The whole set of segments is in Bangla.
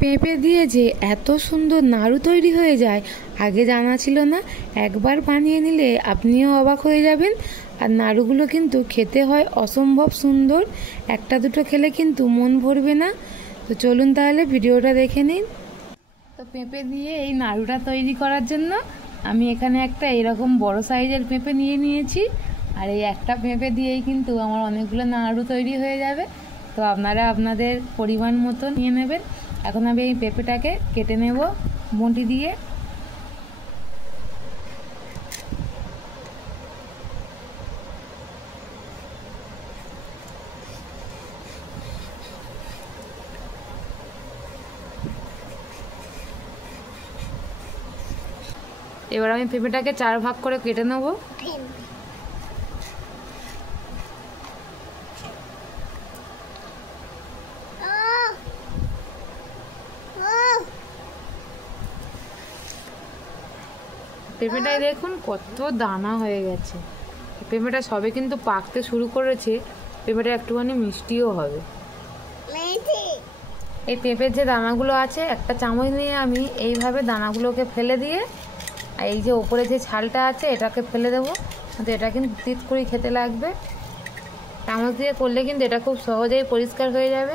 পেঁপে দিয়ে যে এত সুন্দর নাড়ু তৈরি হয়ে যায় আগে জানা ছিল না। একবার বানিয়ে নিলে আপনিও অবাক হয়ে যাবেন। আর নাড়ুগুলো কিন্তু খেতে হয় অসম্ভব সুন্দর, একটা দুটো খেলে কিন্তু মন ভরবে না। তো চলুন তাহলে ভিডিওটা দেখে নিন। তো পেঁপে দিয়ে এই নাড়ুটা তৈরি করার জন্য আমি এখানে একটা এরকম বড় সাইজের পেঁপে নিয়ে নিয়েছি। আর এই একটা পেঁপে দিয়েই কিন্তু আমার অনেকগুলো নাড়ু তৈরি হয়ে যাবে। তো আপনারা আপনাদের পরিমাণ মতো নিয়ে নেবেন। এখন আমি এই পেঁপেটাকে কেটে নেব বঁটি দিয়ে। এবার আমি পেঁপেটাকে 4 ভাগ করে কেটে নেব। পেঁপেটায় দেখুন কত দানা হয়ে গেছে। পেঁপেটা সবে কিন্তু পাকতে শুরু করেছে, পেঁপেটা একটুখানি মিষ্টিও হবে। এই পেঁপের যে দানাগুলো আছে একটা চামচ নিয়ে আমি এইভাবে দানাগুলোকে ফেলে দিয়ে আর এই যে ওপরে যে ছালটা আছে এটাকে ফেলে দেবো। কিন্তু এটা কিন্তু তিত করে খেতে লাগবে। চামচ দিয়ে করলে কিন্তু এটা খুব সহজেই পরিষ্কার হয়ে যাবে।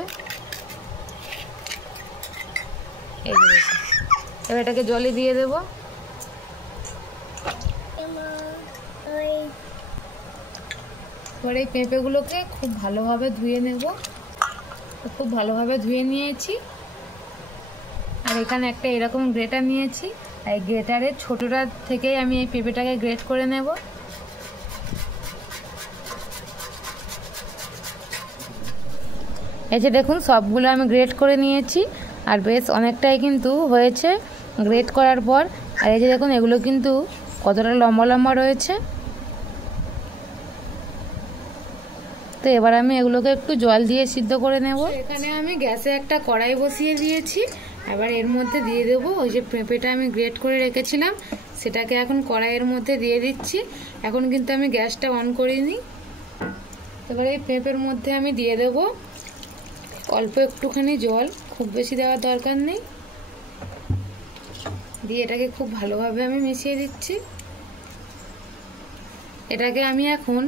এই যে এবার এটাকে জলে দিয়ে দেবো। এবার এই পেঁপেগুলোকে খুব ভালোভাবে ধুয়ে নেব। খুব ভালোভাবে ধুয়ে নিয়েছি। আর এখানে একটা এরকম গ্রেটার নিয়েছি। আর এই গ্রেটারের ছোটোটা থেকেই আমি এই পেঁপেটাকে গ্রেট করে নেব। এই যে দেখুন সবগুলো আমি গ্রেট করে নিয়েছি। আর বেশ অনেকটাই কিন্তু হয়েছে গ্রেট করার পর। আর এই যে দেখুন এগুলো কিন্তু কতটা লম্বা লম্বা রয়েছে। তো এবার আমি এগুলোকে একটু জল দিয়ে সিদ্ধ করে নেব। এখানে আমি গ্যাসে একটা কড়াই বসিয়ে দিয়েছি। এবার এর মধ্যে দিয়ে দেবো ওই যে পেঁপেটা আমি গ্রেট করে রেখেছিলাম, সেটাকে এখন কড়াইয়ের মধ্যে দিয়ে দিচ্ছি। এখন কিন্তু আমি গ্যাসটা অন করিনি। এবার এই পেঁপের মধ্যে আমি দিয়ে দেব অল্প একটুখানি জল, খুব বেশি দেওয়ার দরকার নেই। দিয়ে এটাকে খুব ভালোভাবে আমি মিশিয়ে দিচ্ছি। এটাকে আমি এখন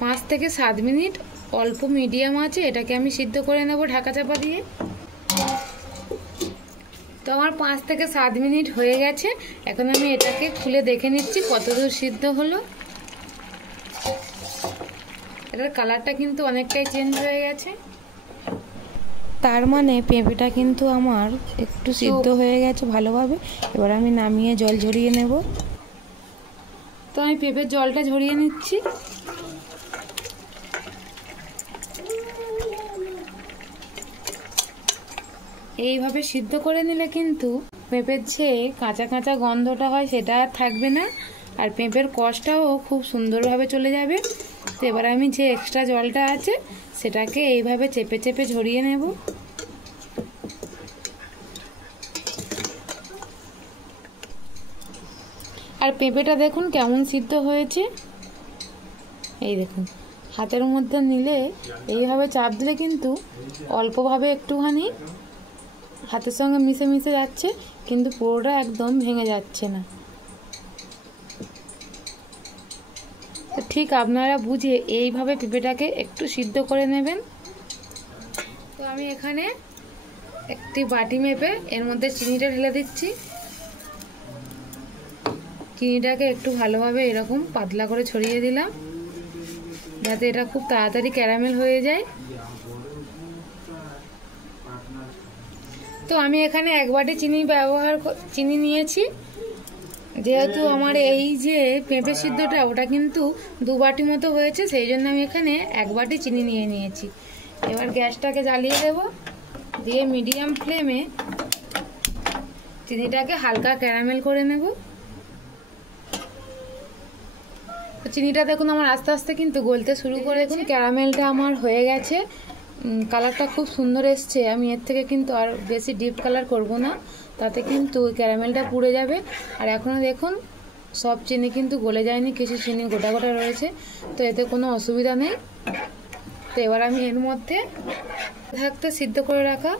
5 থেকে 7 মিনিট অল্প মিডিয়াম আছে এটাকে আমি সিদ্ধ করে নেব ঢাকা চাপা দিয়ে। তো আমার 5 থেকে 7 মিনিট হয়ে গেছে। এখন আমি এটাকে খুলে দেখে নিচ্ছি কতদূর সিদ্ধ হলো। এটার কালারটা কিন্তু অনেকটাই চেঞ্জ হয়ে গেছে। তার মানে পেঁপেটা কিন্তু আমার একটু সিদ্ধ হয়ে গেছে ভালোভাবে। এবার আমি নামিয়ে জল ঝরিয়ে নেব। তো আমি পেঁপের জলটা ঝরিয়ে নিচ্ছি। এইভাবে সিদ্ধ করে নিলে কিন্তু পেঁপের যে কাঁচা কাঁচা গন্ধটা হয় সেটা আর থাকবে না। আর পেঁপের কষটাও খুব সুন্দরভাবে চলে যাবে। তো এবার আমি যে এক্সট্রা জলটা আছে সেটাকে এইভাবে চেপে চেপে ঝরিয়ে নেব। আর পেঁপেটা দেখুন কেমন সিদ্ধ হয়েছে। এই দেখুন হাতের মধ্যে নিলে এইভাবে চাপ দিলে কিন্তু অল্পভাবে একটুখানি হাতের সঙ্গে মিশে মিশে যাচ্ছে, কিন্তু পুরোটা একদম ভেঙে যাচ্ছে না। তো ঠিক আপনারা বুঝে এইভাবে পেঁপেটাকে একটু সিদ্ধ করে নেবেন। তো আমি এখানে একটি বাটি মেপে এর মধ্যে চিনিটা ঢেলে দিচ্ছি। চিনিটাকে একটু ভালোভাবে এরকম পাতলা করে ছড়িয়ে দিলাম যাতে এটা খুব তাড়াতাড়ি ক্যারামেল হয়ে যায়। তো আমি এখানে 1 বাটি চিনি নিয়েছি। যেহেতু আমার এই যে পেঁপে সিদ্ধটা ওটা কিন্তু 2 বাটি মতো হয়েছে, সেই জন্য আমি এখানে 1 বাটি চিনি নিয়ে নিয়েছি। এবার গ্যাসটাকে জ্বালিয়ে দেব, দিয়ে মিডিয়াম ফ্লেমে চিনিটাকে হালকা ক্যারামেল করে নেব। চিনিটা দেখুন আমার আস্তে আস্তে কিন্তু গলতে শুরু করে। দেখুন ক্যারামেলটা আমার হয়ে গেছে, কালারটা খুব সুন্দর এসছে। আমি এর থেকে কিন্তু আর বেশি ডিপ কালার করব না, তাতে কিন্তু ক্যারামেলটা পুড়ে যাবে। আর এখনও দেখুন সব চিনি কিন্তু গলে যায়নি, কিছু চিনি গোটা গোটা রয়েছে। তো এতে কোনো অসুবিধা নেই। তো এবার আমি এর মধ্যে থাকতে সিদ্ধ করে রাখা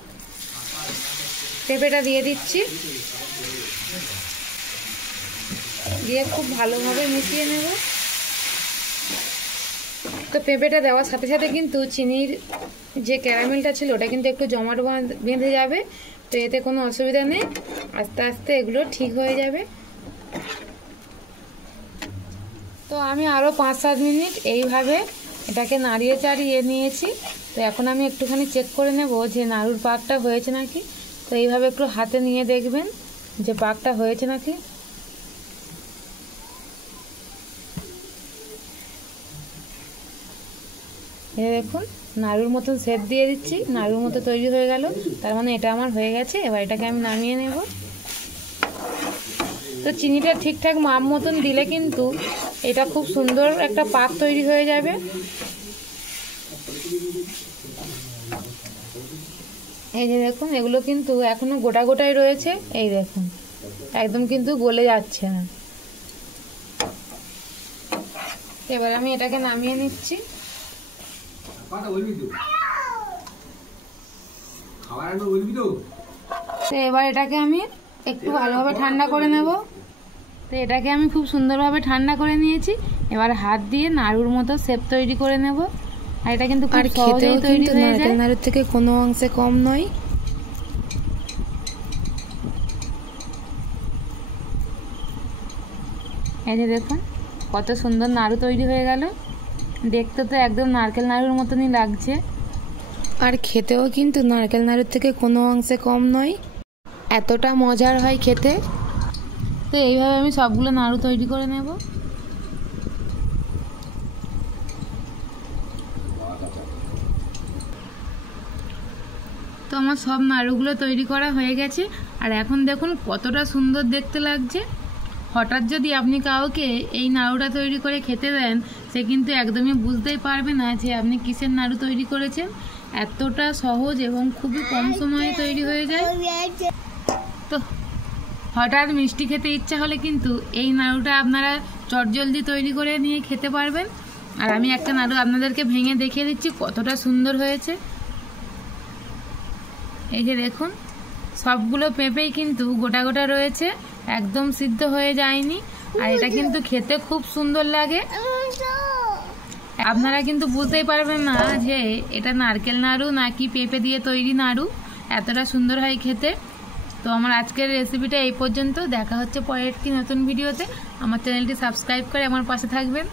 পেঁপেটা দিয়ে দিচ্ছি, দিয়ে খুব ভালোভাবে মিশিয়ে নেব। তো পেঁপেটা দেওয়ার সাথে সাথে কিন্তু চিনির যে ক্যারামেলটা ছিল ওটা কিন্তু একটু জমাট বেঁধে যাবে। তো এতে কোনো অসুবিধা নেই, আস্তে আস্তে এগুলো ঠিক হয়ে যাবে। তো আমি আরও 5-7 মিনিট এইভাবে এটাকে নাড়িয়ে চাড়িয়ে নিয়েছি। তো এখন আমি একটুখানি চেক করে নেব যে নাড়ুর পাকটা হয়েছে নাকি। তো এইভাবে একটু হাতে নিয়ে দেখবেন যে পাকটা হয়েছে নাকি। এই দেখুন নাড়ুর মতন শেপ দিয়ে দিচ্ছি, নাড়ুর মতো তৈরি হয়ে গেল, তার মানে এটা আমার হয়ে গেছে। এবার এটাকে আমি নামিয়ে নেব। তো চিনিটা ঠিকঠাক মাপ মতন দিলে কিন্তু এটা খুব সুন্দর একটা পাক তৈরি হয়ে যাবে। এই যে দেখুন এগুলো কিন্তু এখনো গোটা গোটাই রয়েছে, এই দেখুন একদম কিন্তু গলে যাচ্ছে না। এবার আমি এটাকে নামিয়ে নিচ্ছি। তো এবার এটাকে আমি একটু ভালোভাবে ঠান্ডা করে নেব। তো এটাকে আমি খুব সুন্দরভাবে ঠান্ডা করে নিয়েছি। এবার হাত দিয়ে নাড়ুর মতো শেপ তৈরি করে নেব। আর এটা কিন্তু খুব সহজেই তৈরি হয়ে যায়, নাড়ুর থেকে কোনো অংশে কম নয়। এই যে দেখুন কত সুন্দর নাড়ু তৈরি হয়ে গেল, দেখতে তো একদম নারকেল নাড়ুর মতনই লাগছে, আর খেতেও কিন্তু নারকেল নাড়ুর থেকে কোনো অংশে কম নয়, এতটা মজার হয় খেতে। তো এইভাবে আমি সবগুলো নাড়ু তৈরি করে নেব। তো আমার সব নাড়ুগুলো তৈরি করা হয়ে গেছে, আর এখন দেখুন কতটা সুন্দর দেখতে লাগছে। হঠাৎ যদি আপনি কাউকে এই নাড়ুটা তৈরি করে খেতে দেন, সে কিন্তু একদমই বুঝতেই পারবে না যে আপনি কিসের নাড়ু তৈরি করেছেন। এতটা সহজ এবং খুবই কম সময়ে তৈরি হয়ে যায়। তো হঠাৎ মিষ্টি খেতে ইচ্ছা হলে কিন্তু এই নাড়ুটা আপনারা চটজলদি তৈরি করে নিয়ে খেতে পারবেন। আর আমি একটা নাড়ু আপনাদেরকে ভেঙে দেখিয়ে দিচ্ছি কতটা সুন্দর হয়েছে। এই যে দেখুন সবগুলো পেঁপেই কিন্তু গোটা গোটা রয়েছে, একদম সিদ্ধ হয়ে যায়নি, আর এটা কিন্তু খেতে খুব সুন্দর লাগে। আপনারা কিন্তু বুঝতেই পারবেন না যে এটা নারকেল নাড়ু নাকি পেঁপে দিয়ে তৈরি নাড়ু, এতটা সুন্দর হয় খেতে। তো আমার আজকের রেসিপিটা এই পর্যন্ত, দেখা হচ্ছে পরের একটি নতুন ভিডিওতে। আমার চ্যানেলটি সাবস্ক্রাইব করে আমার পাশে থাকবেন।